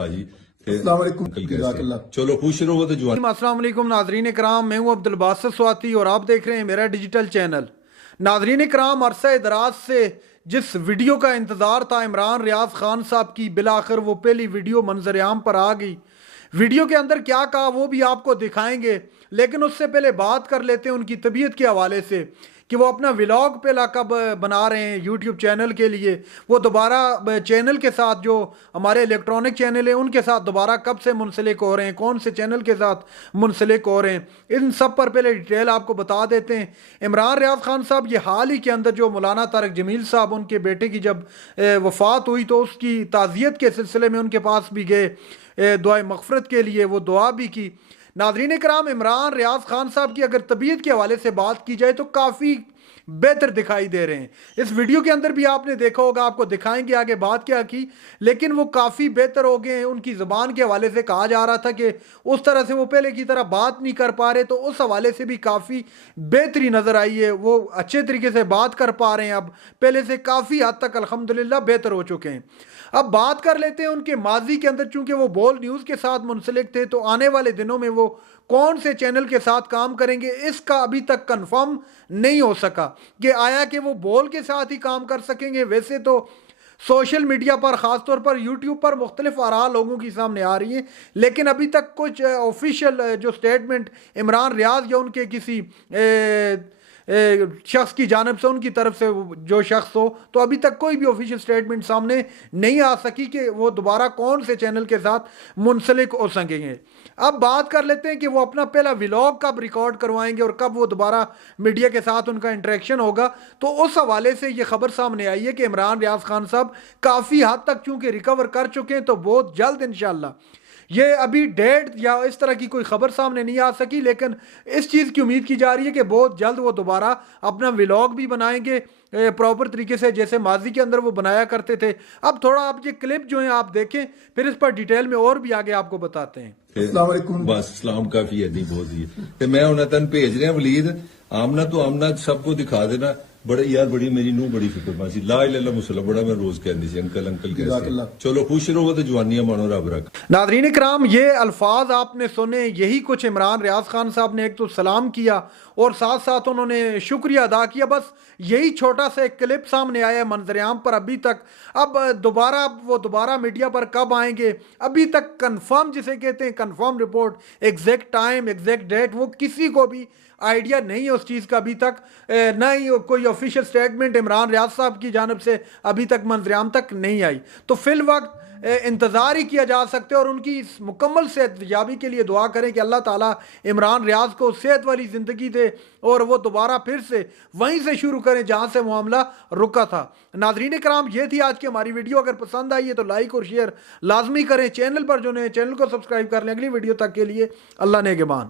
جی السلام علیکم. چلو خوش رہو تو جوان. السلام علیکم ناظرین کرام، میں ہوں عبدالباسط سواتی اور آپ دیکھ رہے ہیں میرا ڈیجیٹل چینل. ناظرین کرام، عرصہ دراز سے جس ویڈیو کا انتظار تھا عمران ریاض خان صاحب کی، بالآخر وہ پہلی ویڈیو منظر عام پر آ گئی. ویڈیو کے اندر کیا کہا وہ بھی آپ کو دکھائیں گے، لیکن اس سے پہلے بات کر لیتے ہیں ان کی طبیعت کے حوالے سے کہ وہ اپنا ولاگ پہلا کب بنا رہے ہیں یوٹیوب چینل کے لیے. وہ دوبارہ چینل کے ساتھ، جو ہمارے الیکٹرانک چینل ہیں ان کے ساتھ دوبارہ کب سے منسلک ہو رہے ہیں، کون سے چینل کے ساتھ منسلک ہو رہے ہیں، ان سب پر پہلے ڈیٹیل آپ کو بتا دیتے ہیں. عمران ریاض خان صاحب یہ حال ہی کے اندر جو مولانا طارق جمیل صاحب ان کے بیٹے کی جب وفات ہوئی تو اس کی تعزیت کے سلسلے میں ان کے پاس بھی گئے، دعائے مغفرت کے لیے وہ دعا بھی کی. ناظرین کرام، عمران ریاض خان صاحب کی اگر طبیعت کے حوالے سے بات کی جائے تو کافی بہتر دکھائی دے رہے ہیں. اس ویڈیو کے اندر بھی آپ نے دیکھا ہوگا، آپ کو دکھائیں گے آگے بات کیا کی، لیکن وہ کافی بہتر ہو گئے ہیں. ان کی زبان کے حوالے سے کہا جا رہا تھا کہ اس طرح سے وہ پہلے کی طرح بات نہیں کر پا رہے، تو اس حوالے سے بھی کافی بہتری نظر آئی ہے. وہ اچھے طریقے سے بات کر پا رہے ہیں، اب پہلے سے کافی حد تک الحمدللہ بہتر ہو چکے ہیں. اب بات کر لیتے ہیں ان کے ماضی کے اندر، چونکہ وہ بول نیوز کے ساتھ منسلک تھے تو آنے والے دنوں میں وہ کون سے چینل کے ساتھ کام کریں گے اس کا ابھی تک کنفرم نہیں ہو سکا کہ آیا کہ وہ بول کے ساتھ ہی کام کر سکیں گے. ویسے تو سوشل میڈیا پر، خاص طور پر یوٹیوب پر مختلف آراء لوگوں کی سامنے آ رہی ہیں، لیکن ابھی تک کچھ آفیشیل جو سٹیٹمنٹ عمران ریاض یا ان کے کسی شخص کی جانب سے، ان کی طرف سے جو شخص ہو، تو ابھی تک کوئی بھی آفیشیل سٹیٹمنٹ سامنے نہیں آ سکی کہ وہ دوبارہ کون سے چینل کے ساتھ منسلک ہو سکیں گے. اب بات کر لیتے ہیں کہ وہ اپنا پہلا ولاگ کب ریکارڈ کروائیں گے اور کب وہ دوبارہ میڈیا کے ساتھ ان کا انٹریکشن ہوگا. تو اس حوالے سے یہ خبر سامنے آئی ہے کہ عمران ریاض خان صاحب کافی حد تک چونکہ ریکور کر چکے ہیں، تو بہت جلد انشاءاللہ، یہ ابھی ڈیٹ یا اس طرح کی کوئی خبر سامنے نہیں آ سکی، لیکن اس چیز کی امید کی جا رہی ہے کہ بہت جلد وہ دوبارہ اپنا ولاگ بھی بنائیں گے پراپر طریقے سے، جیسے ماضی کے اندر وہ بنایا کرتے تھے. اب تھوڑا آپ یہ کلپ جو ہیں آپ دیکھیں، پھر اس پر ڈیٹیل میں اور بھی آگے آپ کو بتاتے ہیں. السلام علیکم. بس اسلام کافی ہے نہیں بہت ہی ہے. میں انہیں تن بھیج رہا ولید آمنا تو آمنا سب کو دکھا دینا. بڑے یار بڑی میری نو بڑی فکر ماسی لا الہ الا مسلم بڑا میں روز کہندی سی انکل انکل کیسے. چلو خوش رہو تو جوانیاں مانو رب رکھ. ناظرین کرام، یہ الفاظ آپ نے سنے، یہی کچھ عمران ریاض خان صاحب نے ایک تو سلام کیا اور ساتھ ساتھ انہوں نے شکریہ ادا کیا. بس یہی چھوٹا سا ایک کلپ سامنے آیا ہے منظر عام پر ابھی تک. اب وہ دوبارہ میڈیا پر کب آئیں گے ابھی تک کنفرم، جسے کہتے ہیں confirm report, exact time, exact date, وہ کسی کو بھی آئیڈیا نہیں ہے اس چیز کا ابھی تک. نہ ہی کوئی آفیشیل سٹیٹمنٹ عمران ریاض صاحب کی جانب سے ابھی تک منظر عام تک نہیں آئی. تو فی الوقت انتظار ہی کیا جا سکتے اور ان کی اس مکمل صحت یابی کے لیے دعا کریں کہ اللہ تعالیٰ عمران ریاض کو صحت والی زندگی دے اور وہ دوبارہ پھر سے وہیں سے شروع کریں جہاں سے معاملہ رکا تھا. ناظرین کرام، یہ تھی آج کی ہماری ویڈیو. اگر پسند آئی ہے تو لائک اور شیئر لازمی کریں. چینل پر جو نئے چینل کو سبسکرائب کر لیں. اگلی ویڈیو تک کے لیے اللہ نگہبان.